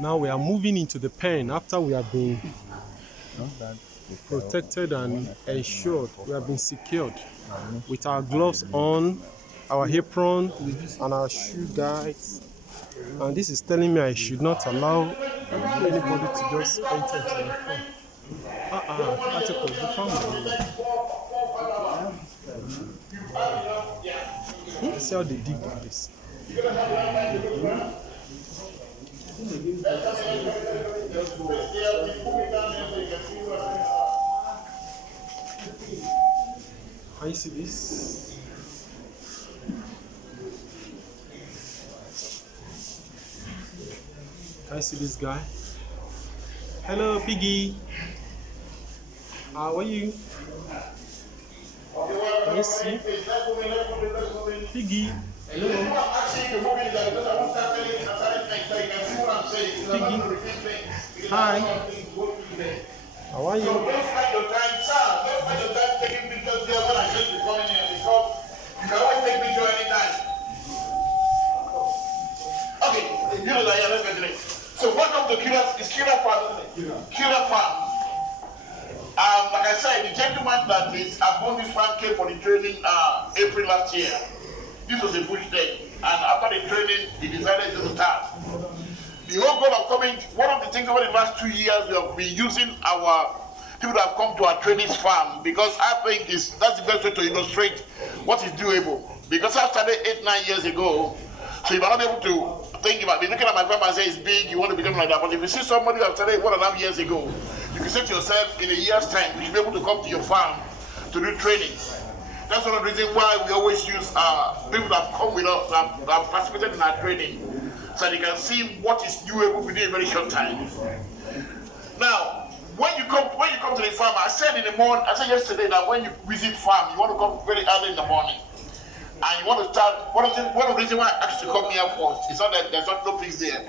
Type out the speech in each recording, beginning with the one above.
Now we are moving into the pen after we have been protected and ensured. We have been secured with our gloves on, our apron, and our shoe guides. And this is telling me I should not allow anybody to just enter into my phone. That's a good family. See how they dig this. Can you see this? Can you see this guy? Hello, Piggy. How are you? Can you see? Piggy. Hello. Piggy. Hi. How are you? Don't spend your time, sir. Don't spend your time taking pictures there when I should be coming here because you can always take picture anytime. Okay, you know that, yeah, let's continue. So welcome to Killer Farm, isn't it? Killer Farm. Like I said, the gentleman that is above this farm came for the training April last year. This was a bush day, and after the training, he decided to start. The whole goal of coming, one of the things over the last 2 years, we have been using our people that have come to our training farm because I think that's the best way to illustrate what is doable. Because I started 8-9 years ago, so you might not be able to think about it. Looking at my farm and say it's big, you want to become like that. But if you see somebody that started 1.5 years ago, you can say to yourself, in a year's time, you should be able to come to your farm to do training. That's one of the reasons why we always use people that have come with us, that have participated in our training, so they can see what is doable within a very short time. Now, when you come to the farm, I said yesterday that when you visit farm, you want to come very early in the morning. And you want to start, one of the reasons why I asked you to come here first, it's not that there's not no pigs there.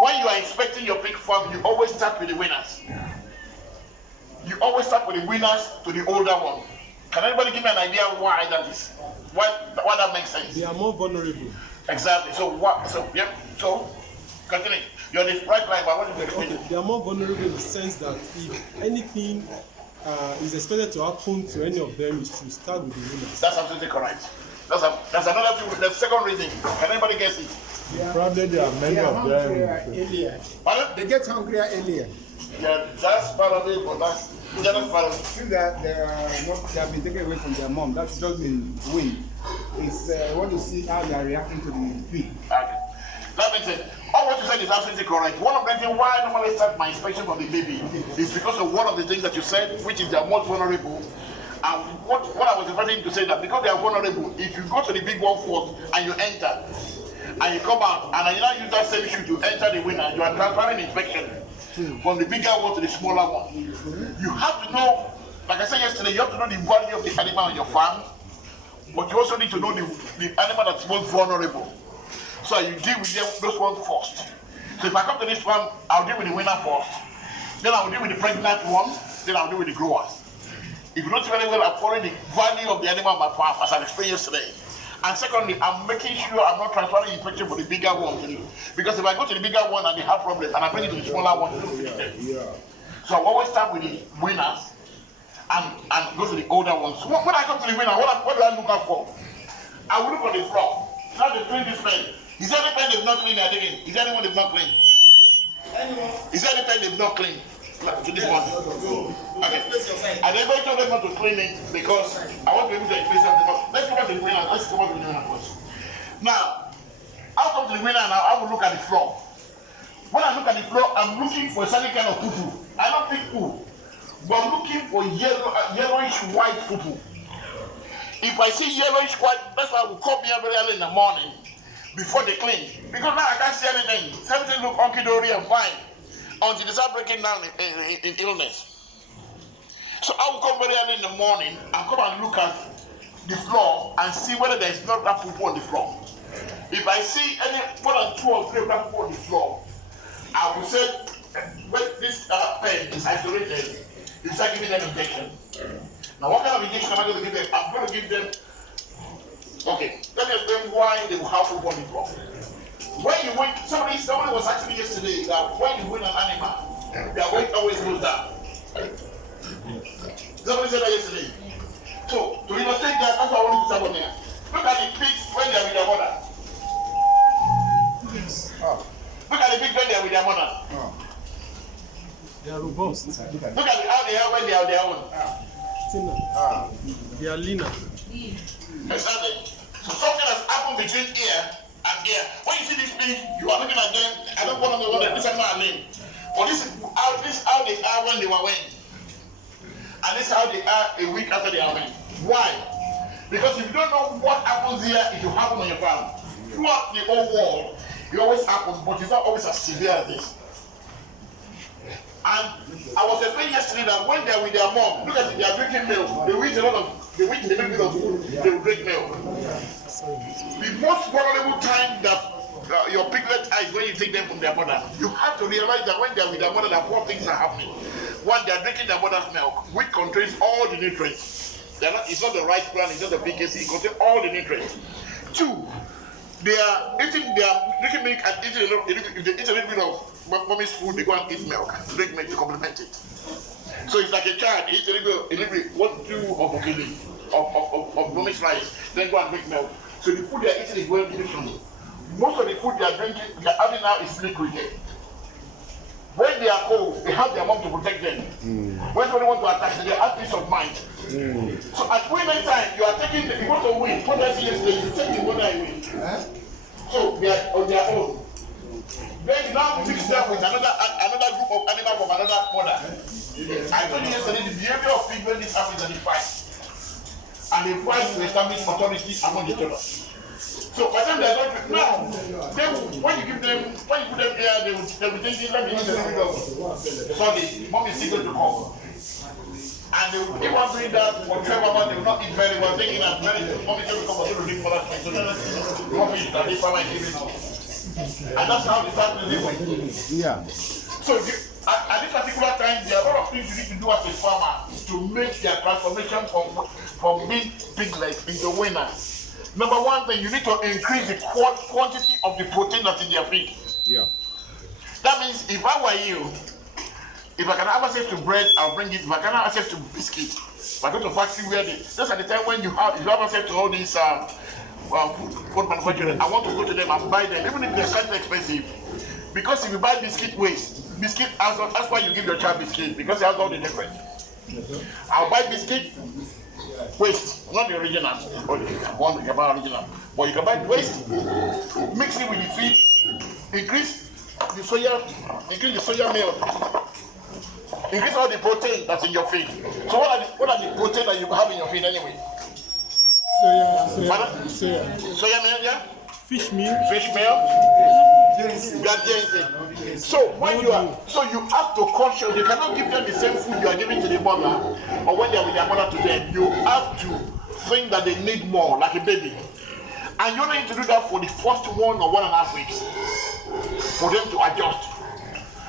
When you are inspecting your pig farm, you always start with the winners. You always start with the winners to the older one. Can anybody give me an idea why that is? Why that makes sense? They are more vulnerable. Exactly. So continue. You're the right line, but what did you explain? Okay. They are more vulnerable in the sense that if anything is expected to happen to any of them, is to start with the winners. That's absolutely correct. That's another thing. The second reason. Can anybody guess it? Yeah. Probably there are many of them. They get hungrier earlier. Yeah, that's part of it, but that's the other part of it. Since they have been taken away from their mom, that's just been win. It's I want to see how they are reacting to the feed. Okay. That makes sense. All what you said is absolutely correct. One of the reasons why I normally start my inspection from the baby is because of one of the things that you said, which is they are most vulnerable. And what I was inviting to say that because they are vulnerable, if you go to the big one first and you enter, and you come out, and you now use that same shoe to enter the winner, you are transferring inspection from the bigger one to the smaller one. You have to know, like I said yesterday, you have to know the value of the animal on your farm, but you also need to know the animal that's most vulnerable. So you deal with those ones first. So if I come to this farm, I'll deal with the winner first. Then I'll deal with the pregnant one, then I'll deal with the growers. If you don't very well, I'm following the value of the animal on my farm, as I explained yesterday. And secondly, I'm making sure I'm not transferring infection for the bigger one. Because if I go to the bigger one and they have problems, and I bring it to the smaller one, so I always start with the winners and go to the older ones. So when I come to the winner, what do I look out for? I will look on the floor. Now they clean this pen. Is there any pen they've not cleaned? Is there anyone they've not cleaned? Is there any pen they've not cleaned? To this one. Okay. And everybody told them not to clean it because I want to be able to explain something. Let's go back to the winner. Let's go back to the winner first. Now, I'll come to the winner and I will look at the floor. When I look at the floor, I'm looking for a certain kind of poo-poo. I don't think poo, but I'm looking for yellowish white poo-poo. If I see yellowish white, that's why I will come here very early in the morning before they clean. Because now I can't see anything. Everything look hunky-dory and fine until they start breaking down in illness. So I will come very early in the morning and come and look at the floor and see whether there is not that poo-poo on the floor. If I see any more than 2 or 3 of that poo on the floor, I will say, when this pen is isolated, you start giving them injection. Now, what kind of injection am I going to give them? I'm going to give them. Okay, let me explain why they will have poo on the floor. When you went somebody was asking me yesterday that when you win an animal, their weight always goes down. Somebody said that yesterday. So, to illustrate that, that's what I want to say about here. Look at the pigs when they are with their mother. Look at the pigs when they are with their mother. They are robust. Look at how they are when they are their own. They are leaner. Exactly. So something has happened between ear and ear. When you see this pig, you are looking at them. I don't want to know that this is not a name. But this is how they are when they were weaned. And this is how they are a week after they are weaned. Why? Because if you don't know what happens here, it will happen on your farm. Throughout the whole world, it always happens, but it's not always as severe as this. And I was explaining yesterday that when they are with their mom, look at it, they are drinking milk. They eat a little bit of food, they will drink milk. The most vulnerable time that your piglet eyes when you take them from their mother, you have to realize that when they are with their mother, that four things are happening. One, they are drinking their mother's milk, which contains all the nutrients. It's not the rice bran, it's not the PKC, it contains all the nutrients. Two, they are drinking milk and eating if they eat a little bit of mommy's food, they go and eat milk, drink milk to complement it. So it's like a child, he eats a little bit, 1, 2 of okili, of mommy's rice, then go and drink milk. So the food they are eating is well nutritional. Most of the food they are drinking, they are having now is liquid. When they are cold, they have their mom to protect them. When somebody wants to attack them, they have peace of mind. So at women time, you are taking the people to win. What I see yesterday, you take the mother away. So they are on their own. Then you now mix them with another group of animals from another mother. I told you yesterday the behavior of people when this happens and they fight. And they fight to establish authority among each other. So by the time they are not now, when you put them here, they will think let me eat a little bit of sorry, mom is still going to come. And they will keep on doing that for 12 hours, they will not eat very well, thinking that mom is going to come and drink for that thing. So mom eat and they follow and give it. And that's how they start living. Yeah. So at this particular time, there are a lot of things you need to do as a farmer to make their transformation from being piglets into winners. Number one thing, you need to increase the quantity of the protein that's in their feed. Yeah. That means if I were you, if I can have access to bread, I'll bring it. If I can have access to biscuit, if I go to factory where just at the time when you have access to all these food manufacturers, I want to go to them and buy them, even if they're slightly expensive. Because if you buy biscuit waste, that's why you give your child biscuit, because it has all the difference. I'll buy biscuit waste, not the original, or the one you can buy original, but you can buy waste, mix it with the feed, increase the soya milk, increase all the protein that's in your feed. So what are the protein that you have in your feed anyway? Soya milk, yeah? Fish meal. So when you have to caution, you cannot give them the same food you are giving to the mother, or when they are with their mother to them, you have to think that they need more, like a baby. And you only need to do that for the first 1 or 1.5 weeks for them to adjust.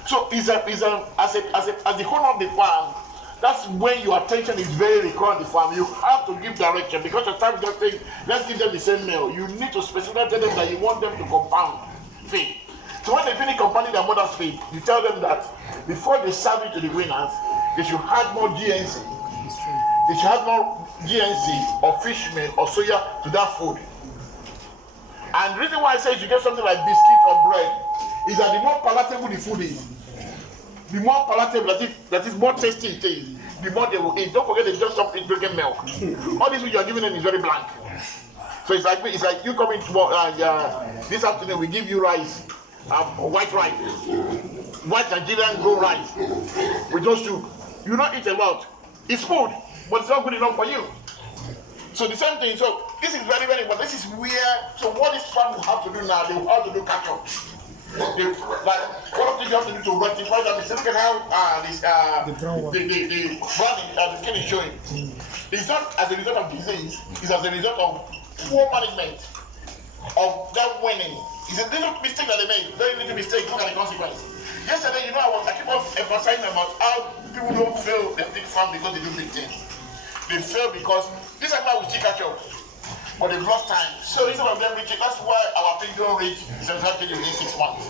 So as the owner of the farm, that's when your attention is very required on the farm. You have to give direction, because your time just think, let's give them the same meal. You need to specifically tell them that you want them to compound feed. So when they finish compounding their mother's feed, you tell them that before they serve it to the winners, they should add more GNC. They should add more GNC or fish meal or soya to that food. And the reason why I say you should get something like biscuit or bread is that the more palatable the food is, the more palatable, that is more tasty it is, the more they will eat. Don't forget they just stop drinking milk. All this food you are giving them is very blank. So it's like you come in tomorrow, this afternoon we give you rice, white rice, white Nigerian grown rice with those two. You don't eat a lot. It's food, but it's not good enough for you. So the same thing. So this is very, very important. This is where. So what this farm will have to do now, they will have to do catch up. Like one of the things you have to do to rectify that is look at how the skin is showing. It's not as a result of disease, it's as a result of poor management of that winning. It's a little mistake that they made, very little mistake, look at the consequence. Yesterday, I keep on emphasizing about how people don't fail the big farm because they do big things. They fail because this animal will still catch up. but they've lost time. So instead of them reaching, that's why our pig don't reach 75 kg within 6 months.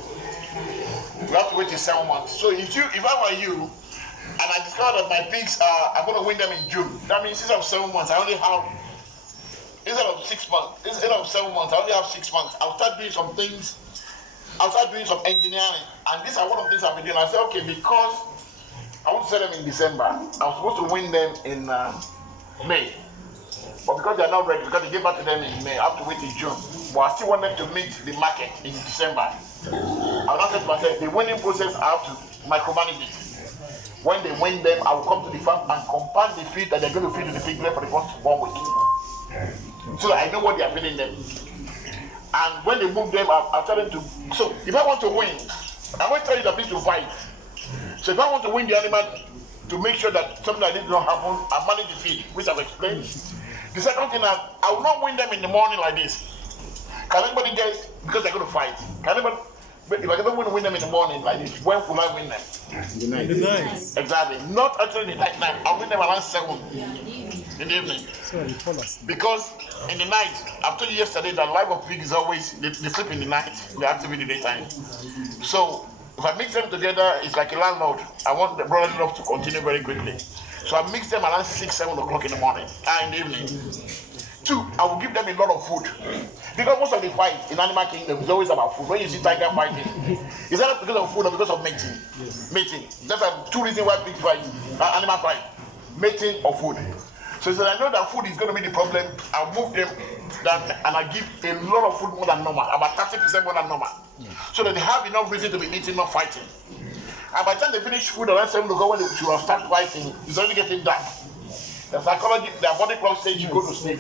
We have to wait till 7 months. So if I were you, and I discovered that my pigs I'm going to win them in June, that means instead of 7 months, I only have, instead of 6 months, instead of 7 months, I only have 6 months. I'll start doing some things. I'll start doing some engineering, and these are one of the things I've been doing. I said, okay, because I want to sell them in December, I was supposed to win them in May, but because they're not ready, because they gave back to them in May, I have to wait till June. But I still want them to meet the market in December. I now said to myself, the winning process, I have to micromanage it. When they win them, I will come to the farm and compound the feed that they're going to feed to the pig for the first 1 week, so that I know what they are feeding them. And when they move them, I'll tell them to. So if I want to win, I won't tell you that to fight. So if I want to win the animal, to make sure that something like this does not happen, I manage the feed, which I've explained. The second thing, I will not win them in the morning like this. Can anybody get it? Because they're going to fight. Can anybody? But if I don't want to win them in the morning like this, when will I win them? In the night. Exactly. Not actually in the night. I'll win them around 7 in the evening. So you fall asleep. Because in the night, I've told you yesterday that life of pig is always, they sleep in the night, they're active in the daytime. So if I mix them together, it's like a landlord. I want the brother-in-law to continue very quickly. So I mix them around 6, 7 o'clock in the morning, in the evening. 2, I will give them a lot of food. Because most of the fight in animal kingdom is always about food. When you see tiger fighting, it's not because of food or because of mating. Yes. Mating. That's 2 reasons why pigs fight, animal fight. Mating or food. So he said, I know that food is going to be the problem. I'll move them and I give a lot of food more than normal, about 30% more than normal. So that they have enough reason to be eating, not fighting. And by the time they finish food around 7 o'clock, when they should start fighting, it's already getting dark. The psychology, their body clock says you go to sleep.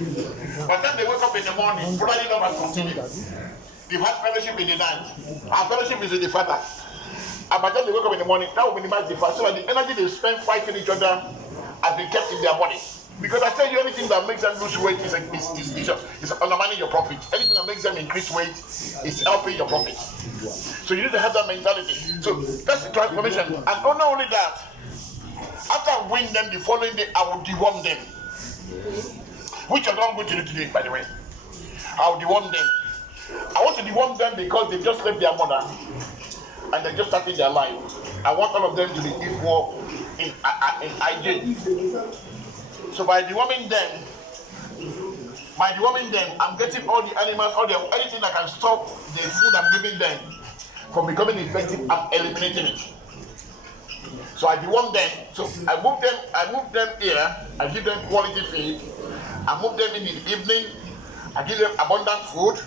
By the time they wake up in the morning, brotherly love has continued. They've had fellowship in the night. Our fellowship is with the Father. And by the time they wake up in the morning, that will minimize the fight. So that the energy they spend fighting each other has been kept in their body. Because I tell you, anything that makes them lose weight is undermining your profit. Anything that makes them increase weight is helping your profit. So you need to have that mentality. So that's the transformation. And not only that, after I win them the following day, I will deworm them. Which I'm not going to do today, by the way. I will deworm them. I want to deworm them because they just left their mother and they're just starting their life. I want all of them to be equal in hygiene. So by deworming them, I'm getting all the animals, anything that can stop the food I'm giving them from becoming effective, I'm eliminating it. So I deworm them. So I move them here, I give them quality feed, I move them in the evening, I give them abundant food,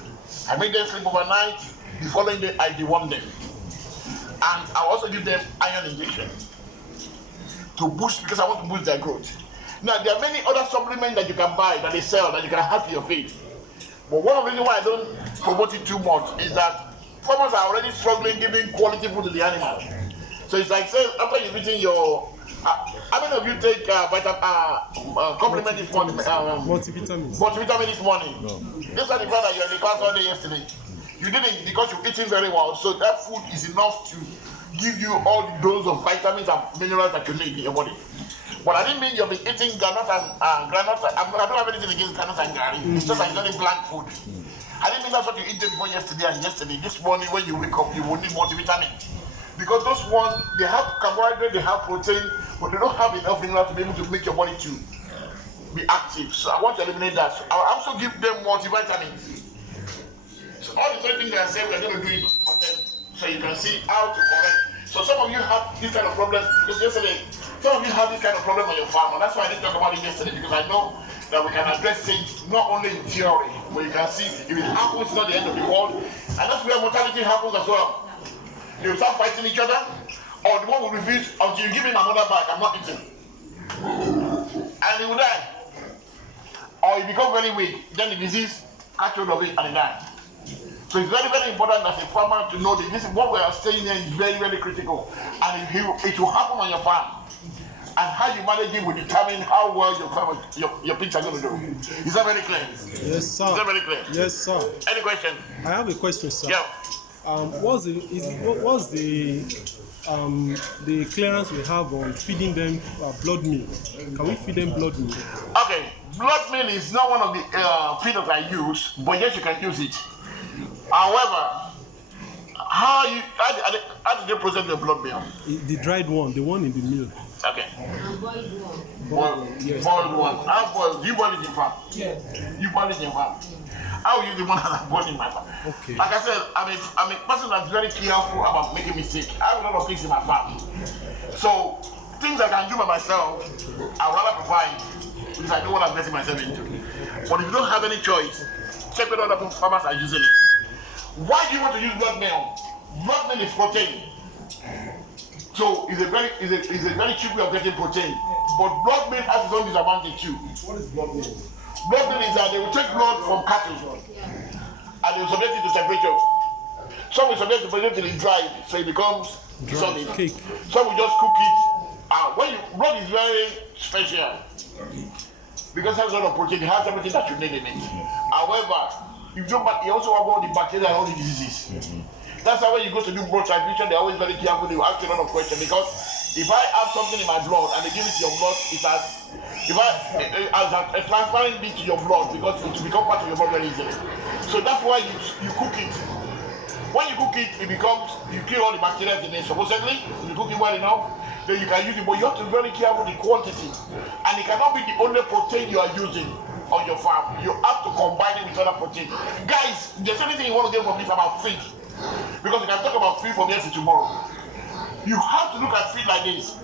I make them sleep overnight, the following day I deworm them. And I also give them iron injection to boost, because I want to boost their growth. Now, there are many other supplements that you can buy, that they sell, that you can have to your feed. But one of the reasons why I don't promote it too much is that farmers are already struggling giving quality food to the animals. So it's like, say, after you've eaten your... how many of you take complement this morning? Multivitamins. Multivitamin this morning. No. Just like the brother you had in the class all day yesterday. You didn't, because you're eating very well. So that food is enough to give you all the dose of vitamins and minerals that you need in your body. But I didn't mean you'll be eating granite and granite. I don't have anything against granite and gari. It's just like very bland food. I didn't mean that's what you ate before yesterday and yesterday. This morning when you wake up, you will need multivitamin. Because those ones, they have carbohydrate, they have protein, but they don't have enough minerals to be able to make your body to be active. So I want to eliminate that. So I'll also give them multivitamins. So all the 3 things that I said, we're going to do it for them. So you can see how to correct. So some of you have this kind of problem. Because yesterday, some of you have this kind of problem on your farm. And that's why I didn't talk about it yesterday, because I know that we can address it not only in theory, but you can see if it happens, it's not the end of the world. And that's where mortality happens as well. They will start fighting each other, or the one will refuse until you give him another bag. I'm not eating. And he will die. Or he becomes very weak, then the disease catch hold of it and he dies. So it's very, very important as a farmer to know that this is what we are saying here is very, very critical. And it will happen on your farm. And how you manage it will determine how well your pigs are going to do. Is that very clear? Yes, sir. Is that very clear? Yes, sir. Any question? I have a question, sir. Yeah. What's the clearance we have on feeding them blood meal? Can we feed them blood meal? Okay. blood meal is not one of the feed that I use, but yes, you can use it. However, how did they process the blood meal? The dried one, the one in the milk. Okay. Yes. Boiled one. How boiled? You boil it in farm? Yes. You boil it in farm? I will use the one that I boiled in my farm. Okay. Like I said, I'm a person that's very careful about making mistakes. I have a lot of things in my farm. So, things I can do by myself, I'd rather provide because I know what I'm getting myself into. But if you don't have any choice, check whether other farmers are using it. Why do you want to use blood meal? Blood meal is protein. So it's a very cheap way of getting protein. But blood meal has its own disadvantage too. What is blood meal? Blood meal is that they will take blood from cattle and they will subject it to temperature. Some will subject it to temperature till it's dried, so it becomes solid. Cake. Some will just cook it. Blood is very special because it has a lot of protein. It has everything that you need in it. However, if you don't, you also have all the bacteria and all the diseases. That's why when you go to do blood transfusion, they're always very careful. They will ask you a lot of questions because if I have something in my blood and they give it to your blood, it has a transparent bit to your blood because it will become part of your blood very easily. So that's why you cook it. When you cook it, you kill all the bacteria in it. Supposedly, if you cook it well enough, then you can use it. But you have to be very careful with the quantity. And it cannot be the only protein you are using on your farm. You have to combine it with other protein. Guys, if there's anything you want to get from this about feed, because we can talk about feed from here to tomorrow. You have to look at feed like this.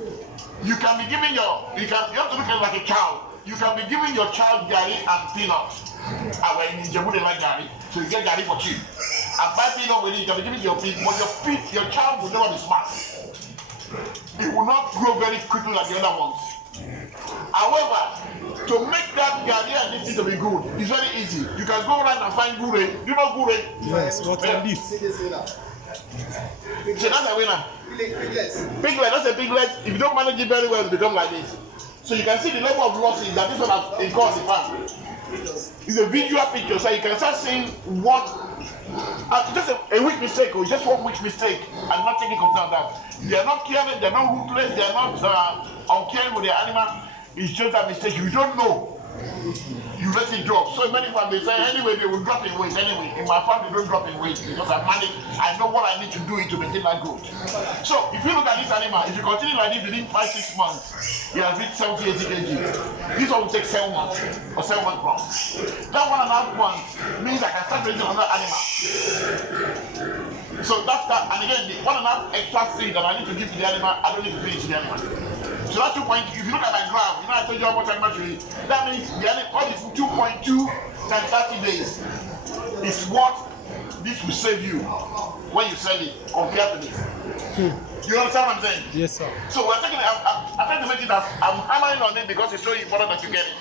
You can be giving you have to look at it like a child. You can be giving your child gari and peanuts. And when in Jebu they like gari, so you get gari for cheap. And buy peanut with it, you can be giving your feed, but your child will never be smart. It will not grow very quickly like the other ones. However, to make that gari and this thing to be good, it's very easy. You can go around and find gure. Do you know gure? Yes, what a leaf. So that's a winner. Piglet, that's a piglet. If you don't manage it very well, it becomes like this. So you can see the level of losses that this one has caused the farm. It's a visual picture, so you can start seeing what. Just a weak mistake, or just one weak mistake, and not taking control of that. They are not careless, they are not ruthless, they are not uncaring with their animal. It's just a mistake. You don't know. You let it drop. So many farms they say anyway they will drop in weight anyway. In my farm they don't drop in weight because I know what I need to do to maintain that growth. So if you look at this animal, if you continue like this within 5-6 months, you have reached 70-80 kg. This one will take 7 months or 7 months from. That 1.5 months means I can start raising another animal. So that's that. And again, the 1.5 extra feed that I need to give to the animal, I don't need to feed it to the animal. So that's 2.2. If you look at my graph, you know I told you how much animal to eat. That means the animal, all this 2.2 times 30 days is what this will save you when you sell it compared to this. You understand what I'm saying? Yes, sir. So we're taking. I'm trying to make it as I'm hammering on it because it's so important that you get it.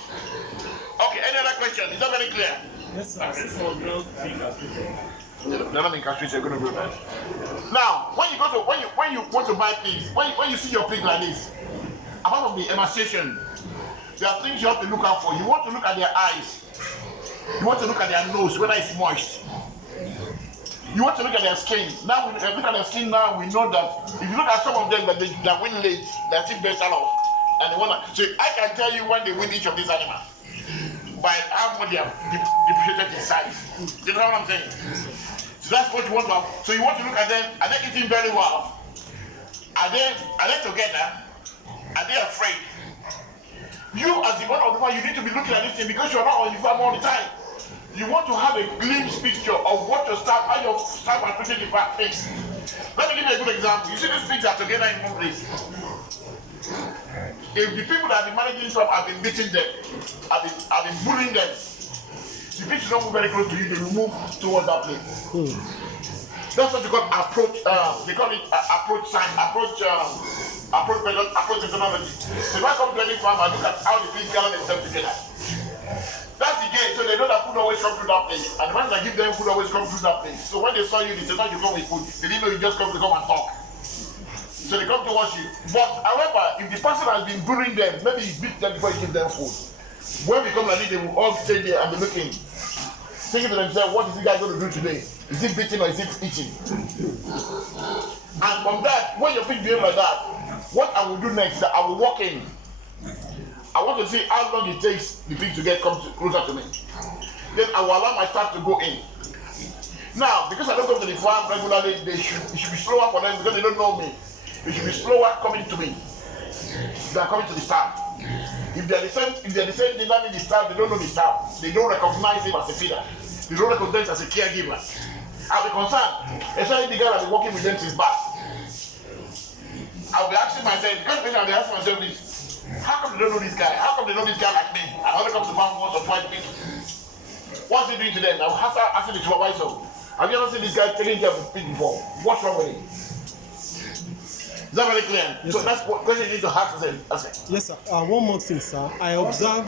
Okay. Any other question? Is that very clear? Yes, sir. They're not in castrated, you're going to do that. Now, when you want to buy pigs, when you see your pig like this, apart from the emaciation, there are things you have to look out for. You want to look at their eyes. You want to look at their nose, whether it's moist. You want to look at their skin. Now, when we look at their skin now, we know that if you look at some of them that they win late, they're still better off. And they want to, so I can tell you when they win each of these animals by how much they have depreciated in size. You know what I'm saying? So that's what you want to have. So you want to look at them, are they eating very well? Are they together? Are they afraid? You as the owner of the farm, you need to be looking at this thing because you're not on the farm all the time. You want to have a glimpse picture of what your staff, how your staff are treating the farm pigs. Let me give you a good example. You see these pigs are together in one place. If the people that have been managing this farm have been beating them, have been bullying them, the pigs don't move very close to you, they will move towards that place. That's what you call approach, they call it approach science, approach methodology. So if I come to any farm and look at how the pigs gather themselves together, that's the game, so they know that food always comes through that place. And the ones that give them food always come through that place. So when they saw you, they said, "Now you come with food." They didn't know you just come and talk. So they come to watch you. But however, if the person has been bullying them, maybe he beat them before he gives them food. When we come like this, they will all stay there and be looking, thinking to themselves, what is this guy going to do today? Is he beating or is he eating? And from that, when your pig behave like that, what I will do next is that I will walk in. I want to see how long it takes the pig to get closer to me. Then I will allow my staff to go in. Now, because I don't go to the farm regularly, it should be slower for them because they don't know me. They should be slower coming to me than coming to the staff. If they're the same thing, they don't need the staff, they don't know the staff. They don't recognize him as a feeder. They don't recognize him as a caregiver. I'll be concerned, especially the guy that's been working with them since birth. I'll be asking myself, because I'll be asking myself this, how come they don't know this guy? How come they know this guy like me? I only come to the farm once or twice a week. What's he doing to them? I'll have to ask the supervisor. Have you ever seen this guy taking care of the pig before? What's wrong with him? Is that very clear? Yes, so sir. that's what question you need to ask yourself. Yes, sir. One more thing, sir. I observe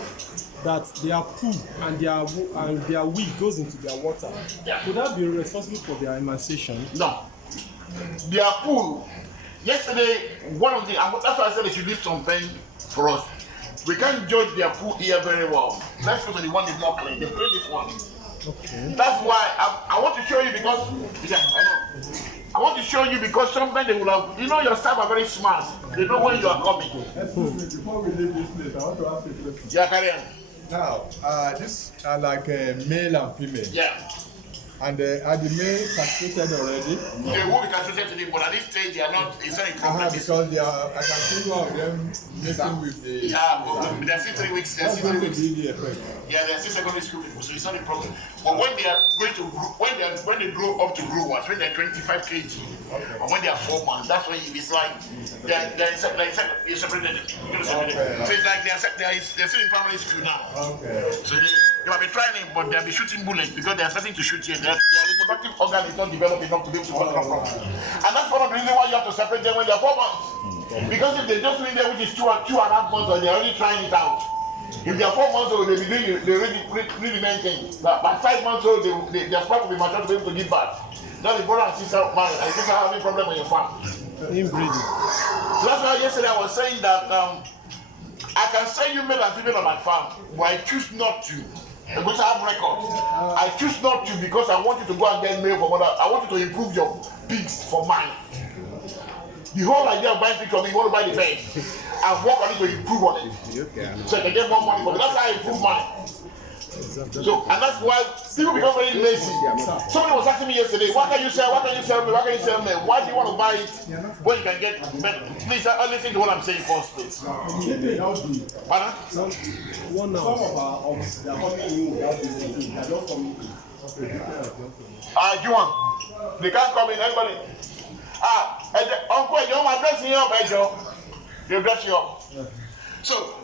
that their poo and their wee goes into their water. Yeah. Could that be responsible for their emancipation? No. Their pool. Yesterday, one of the that's why I said they should leave something for us. We can't judge their pool here very well. Let's go to the one that's not clean. They play this one. Okay. That's why I want to show you because I want to show you because sometimes they will have, your staff are very smart. They know when you are coming. Before we leave this place, I want to ask you a question. Yeah, carry on. Now, this are like male and female. Yeah. And are the male castrated already? They will be castrated today, but at this stage they are not. It's not a problem. Because they are, I can see one of them making with the. Yeah, but they're still 3 weeks. They're That's still 3 going to weeks. be the effect. Yeah, they're still secondary school people, so it's not a problem. But when they are going to when they grow up to growers, when they're 25 kg, and when they are 4 months, that's when it's like they're separated. So it's like they're still in primary school now. Okay. So they might be trying it, but they'll be shooting bullets because they're starting to shoot here. Their reproductive organ is not developed enough to be able to control from. And that's one of the reasons why you have to separate them when they're 4 months. Because if they just live there, which is two and a half months, or they're already trying it out. If they're 4 months old, they'll be doing the really main thing. But by 5 months old, their sperm will be mature to be able to give birth. Now the brother and sister married, and sister having problem on your farm. Inbreeding. So that's why yesterday I was saying that I can send you male and female on my farm, but I choose not to. Because I have records. I choose not to because I want you to go and get male from other. I want you to improve your pigs for mine. The whole idea of buying pigs from me, you want to buy the best. And work on it to improve on it. So I can get more money from it. That's how I improve mine. So, and that's why people become very lazy. Somebody was asking me yesterday, what can you sell? What can you sell me? What can you sell me? Why do you want to buy it when you can get? Please, listen to what I'm saying first, please. Pardon? 1 Some hour. of our ox, they are coming in without this thing. They are just coming in. Juan, they can't come in, anybody. Uncle, you want my dressing up, Ejo? They dress you up. So,